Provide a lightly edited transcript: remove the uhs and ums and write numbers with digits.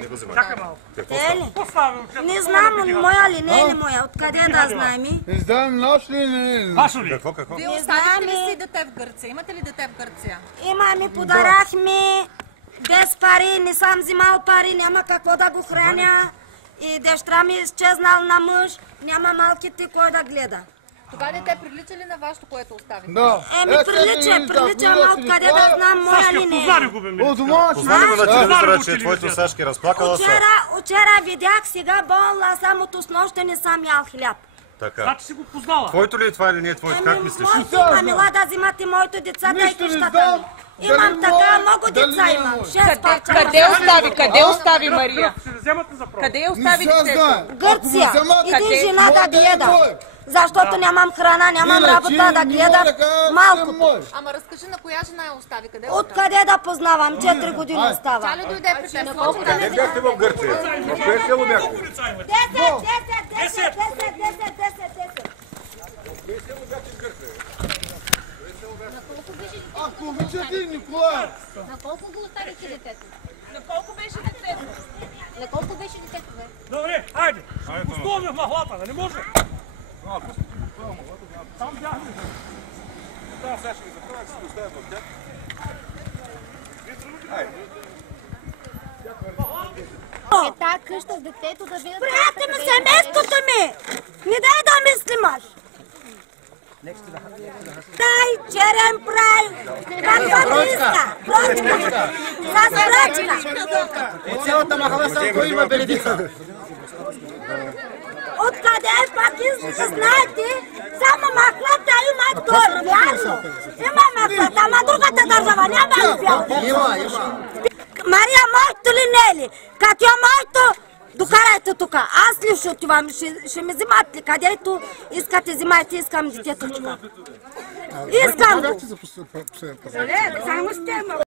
Не го вземай. Чакай малко. Не знам, моя ли, не е ли моя, откъде да знаем? Издам наш ли, не е ли? Вашо ли? Какво? Вие оставите ли си дете в Гърция? Имате ли дете в Гърция? Имаме, подарахме без пари, не съм взимал пари, няма какво да го храня. И дъщеря ми е изчезнал на мъж, няма малките кой да гледа. Това дете прилича ли на вашето, което оставите? Да. Прилича, ама откъде да знам моя ли не е. От дома си. Познали го на телевизора, че е твоето Сашки, разплакала се. Вчера видях, сега болна, самото с нощта не съм ял хляб. Така. Значи си го познала. Твоето ли е това или не е твоето? Как мислиш? Мила да взимате моите деца, дай къщата ми. Имам така, много деца имам. 6 парчета. Къде остави Мария? Ще вземате за права. Къде я остави детето? Гърция. Иди жена да гледа. Защото нямам храна, нямам работа да гледам малкото. Ама разкажи на коя жена я остави? Къде остави? Откъде да познавам? 4 години става. Тя ли дойде при теб? Къде бяхте в Гърция? В кое село бяхте? 10. Ако обичате, Николай. На колко го оставите детето? На колко беше детето? На колко беше детето, бе? Добре, айде. Пустуваме в махлата, да не може. Там бяхме. Да, сега ще ги заправя, ще ги оставя в тях. Е тази къща с детето да видят... Приятели ми, семейството ми! Не дай да ми снимаш! Дай, черен прай! Каква иска? Прочка! С прочка! И цялата махала само има беледица. Откъде пак знаете? Само махлата има долу, вярно? Има махлата, ама другата държава няма ли вярно? Има. Мария, моето ли не е ли? Като е моето, докарайте тук. Аз ли ще отивам? Ще ме взимат ли? Където искате, взимайте, искам детето. Искам го. За последен път. Не, само ще